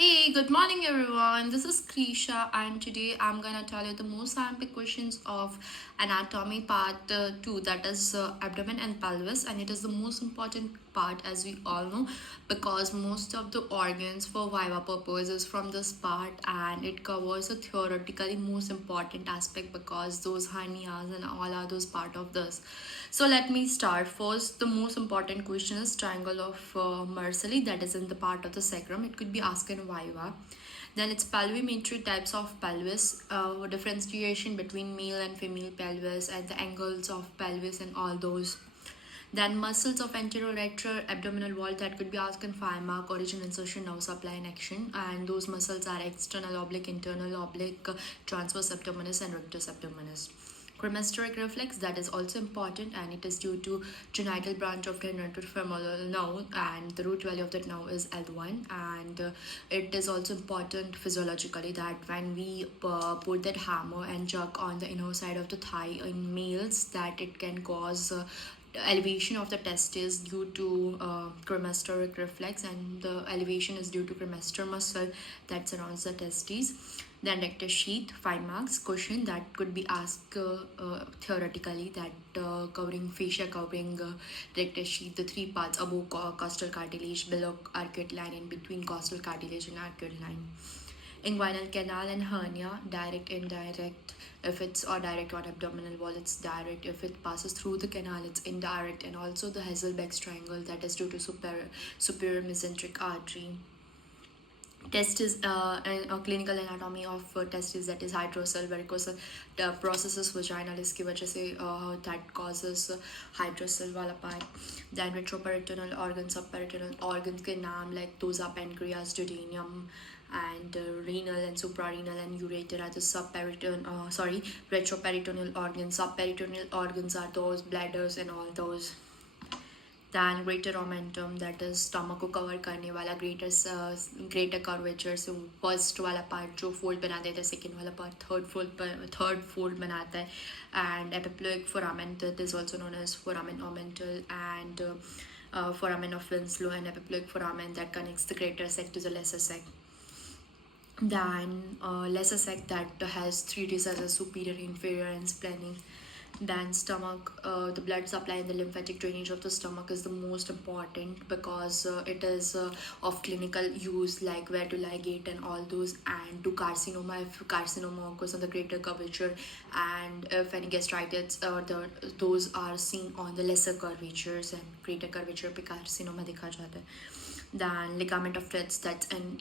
Hey, good morning everyone. This is Krisha, and today I'm gonna tell you the most scientific questions of anatomy part 2, that is abdomen and pelvis, and it is the most important part, as we all know, because most of the organs for viva purposes from this part, and it covers a theoretically most important aspect because those hernias and all are those part of this. So let me start. First, the most important question is triangle of Mercalli, that is in the part of the sacrum. It could be asked in viva. Then it's pelvimetry, types of pelvis, differentiation between male and female pelvis, and the angles of pelvis and all those. Then muscles of anteroretral abdominal wall, that could be asked in 5 mark, origin, insertion, nerve supply and action. And those muscles are external oblique, internal oblique, transverse abdominis and rectus abdominis. Cremasteric reflex, that is also important, and it is due to genital branch of the femoral nerve, and the root value of that nerve is L1. And it is also important physiologically that when we put that hammer and jerk on the inner side of the thigh in males, that it can cause elevation of the testes due to cremasteric reflex, and the elevation is due to cremaster muscle that surrounds the testes. Then rectus sheath, 5 marks question that could be asked theoretically, that covering fascia, covering rectus sheath, the three parts above costal cartilage, below arcuate line, and between costal cartilage and arcuate line. Inguinal canal and hernia, direct, indirect. If it's or direct on abdominal wall, it's direct. If it passes through the canal, it's indirect. And also the Hazelbeck's triangle, that is due to superior mesenteric artery. Testis, and clinical anatomy of testis, that is hydrocele, varicocele, the processes vaginal इसकी वजह से that causes hydrocele वाला part. Then retroperitoneal organs, subperitoneal organs के नाम like those are pancreas, duodenum, and renal and suprarenal and ureter are the retroperitoneal organs. Subperitoneal organs are those bladders and all those. Then greater omentum, that is stomach को cover करने वाला greater curvature, so first वाला part जो fold बना देता है, second वाला part third fold बनाता है. And epiploic foramen, that is also known as foramen omental, and foramen of Winslow, and epiploic foramen that connects the greater sac to the lesser sac. Then lesser sac that has 3 diseases, superior, inferior, and splenic. Then stomach, the blood supply and the lymphatic drainage of the stomach is the most important because it is of clinical use, like where to ligate and all those, and to carcinoma, if carcinoma occurs on the greater curvature, and if any gastritis, those are seen on the lesser curvatures, and greater curvature पे carcinoma देखा जाता है. Then ligament of Treitz, that's and